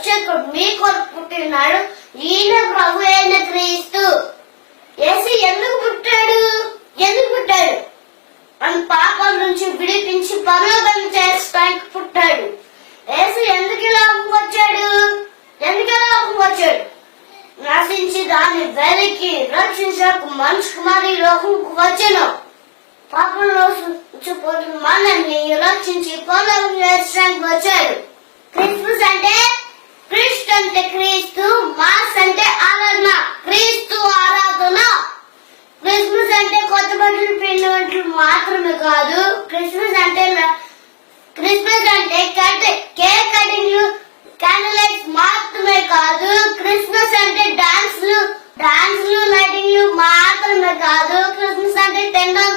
రక్షకుడు మీ కొరకు పుట్టినాడు, ఈయన ప్రభు అయిన క్రీస్తు. యేసు ఎందుకు పుట్టాడు? మన పాపం నుంచి విడిపించి పరలోకం చేస్తానికి పుట్టాడు. యేసు ఎందుకు ఈ లోకంకి వచ్చాడు? నశించి దాన్ని వెలికి రక్షించకు మనిషి కుమారి లోకంకు వచ్చాను. పాపంలో పోతున్న మనల్ని రక్షించి పరలోకం చేస్తానికి వచ్చాడు. క్రిస్మస్ అంటే క్రీస్తు, మాస్ అంటే ఆరాధన, క్రీస్తు ఆరాధన. క్రిస్మస్ అంటే కొత్త బట్టలు పిండి మాత్రమే కాదు. క్రిస్మస్ అంటే కేక్ కటింగ్లు, క్యాండిల్ లైట్స్ మాత్రమే కాదు. క్రిస్మస్ అంటే డాన్స్లు లైటింగ్లు మాత్రమే కాదు. క్రిస్మస్ అంటే తినడం